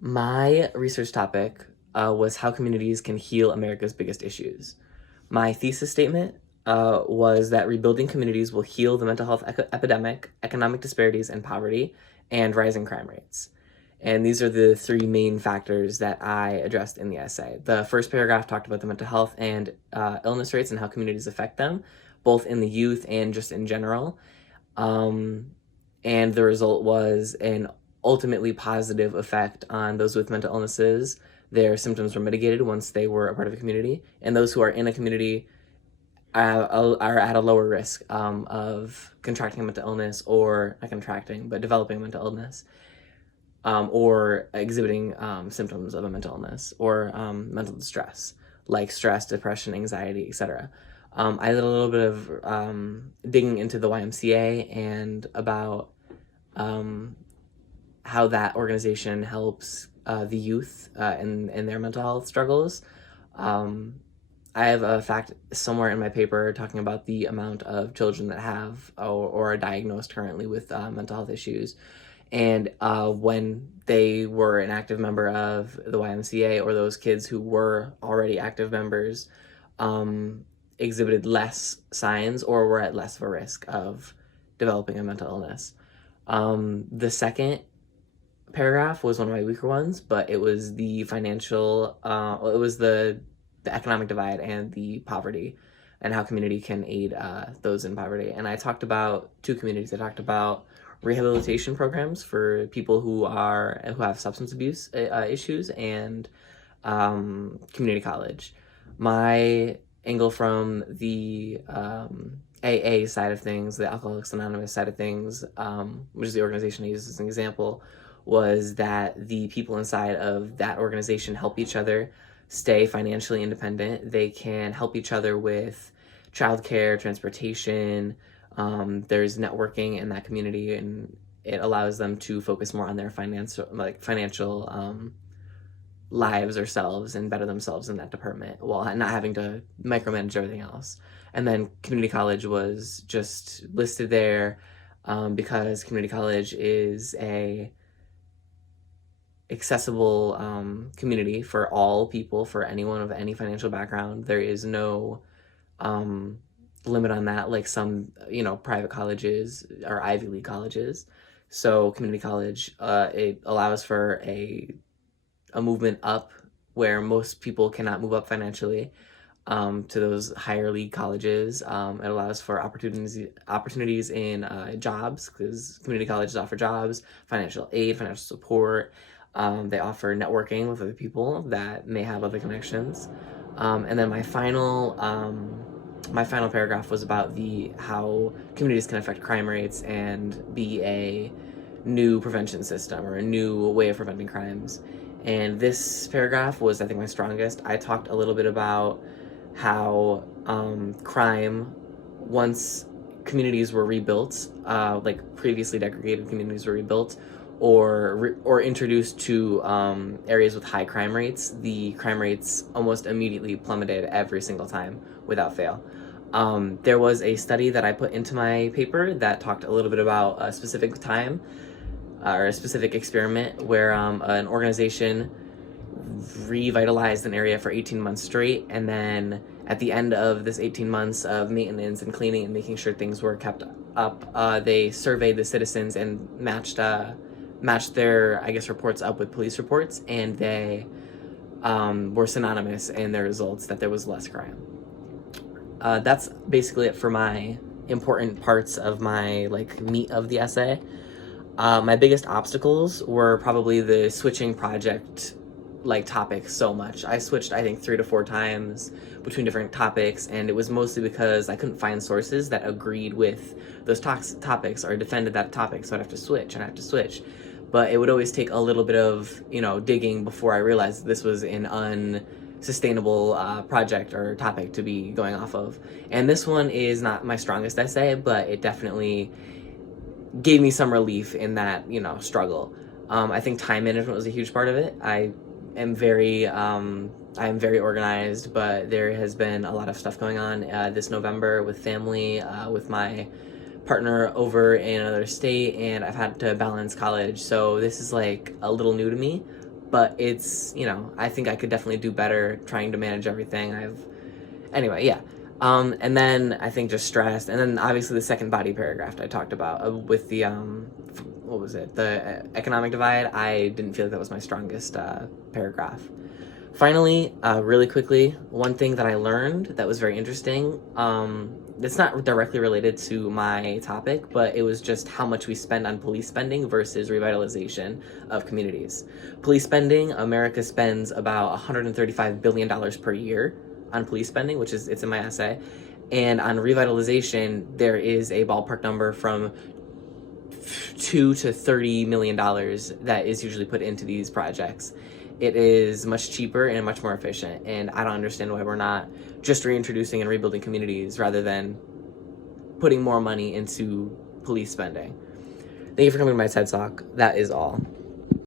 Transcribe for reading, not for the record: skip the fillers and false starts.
My research topic was how communities can heal America's biggest issues. My thesis statement was that rebuilding communities will heal the mental health epidemic, economic disparities and poverty, and rising crime rates. And these are the three main factors that I addressed in the essay. The first paragraph talked about the mental health and illness rates and how communities affect them, both in the youth and just in general. Um, and the result was an ultimately positive effect on those with mental illnesses. Their symptoms were mitigated once they were a part of a community, and those who are in a community are at a lower risk of contracting a mental illness, or not contracting, but developing a mental illness, or exhibiting symptoms of a mental illness or mental distress, like stress, depression, anxiety, etc. I did a little bit of digging into the YMCA and about how that organization helps the youth in their mental health struggles. Um, I have a fact somewhere in my paper talking about the amount of children that have or are diagnosed currently with mental health issues. And when they were an active member of the YMCA, or those kids who were already active members, exhibited less signs or were at less of a risk of developing a mental illness. The second paragraph was one of my weaker ones, but it was the financial, it was the economic divide and the poverty, and how community can aid those in poverty. And I talked about two communities. I talked about rehabilitation programs for people who have substance abuse issues, and community college. My angle from the AA side of things, the Alcoholics Anonymous side of things, which is the organization I use as an example, was that the people inside of that organization help each other stay financially independent. They can help each other with childcare, transportation. There's networking in that community, and it allows them to focus more on their financial lives or selves and better themselves in that department while not having to micromanage everything else. And then community college was just listed there because community college is a accessible community for all people, for anyone of any financial background. There is no limit on that, like some private colleges or Ivy League colleges. So community college, it allows for a movement up where most people cannot move up financially to those higher league colleges. It allows for opportunities in jobs, because community colleges offer jobs, financial aid, financial support. They offer networking with other people that may have other connections. And then my final paragraph was about how communities can affect crime rates and be a new prevention system or a new way of preventing crimes. And this paragraph was, I think, my strongest. I talked a little bit about how crime, once communities were rebuilt, like previously degraded communities were rebuilt, or introduced to areas with high crime rates, the crime rates almost immediately plummeted every single time without fail. There was a study that I put into my paper that talked a little bit about a specific time or a specific experiment where an organization revitalized an area for 18 months straight, and then at the end of this 18 months of maintenance and cleaning and making sure things were kept up, they surveyed the citizens and matched their, I guess, reports up with police reports, and they were synonymous in their results that there was less crime. That's basically it for my important parts of my meat of the essay. My biggest obstacles were probably the switching project topics so much. I switched, I think, 3 to 4 times between different topics, and it was mostly because I couldn't find sources that agreed with those topics or defended that topic, so I'd have to switch. But it would always take a little bit of digging before I realized this was an unsustainable project or topic to be going off of. And this one is not my strongest essay, but it definitely gave me some relief in that struggle. I think time management was a huge part of it. I am very organized, but there has been a lot of stuff going on this November with family, with my partner over in another state, and I've had to balance college. So this is a little new to me, but it's, I think I could definitely do better trying to manage everything. Anyway, yeah. And then I think just stressed, and then obviously the second body paragraph I talked about with the what was it? The economic divide. I didn't feel like that was my strongest paragraph. Finally, really quickly, one thing that I learned that was very interesting. It's not directly related to my topic, but it was just how much we spend on police spending versus revitalization of communities. Police spending, America spends about $135 billion per year on police spending, which is, it's in my essay. And on revitalization, there is a ballpark number from $2 to $30 million that is usually put into these projects. It is much cheaper and much more efficient, and I don't understand why we're not just reintroducing and rebuilding communities rather than putting more money into police spending. Thank you for coming to my TED Talk. That is all.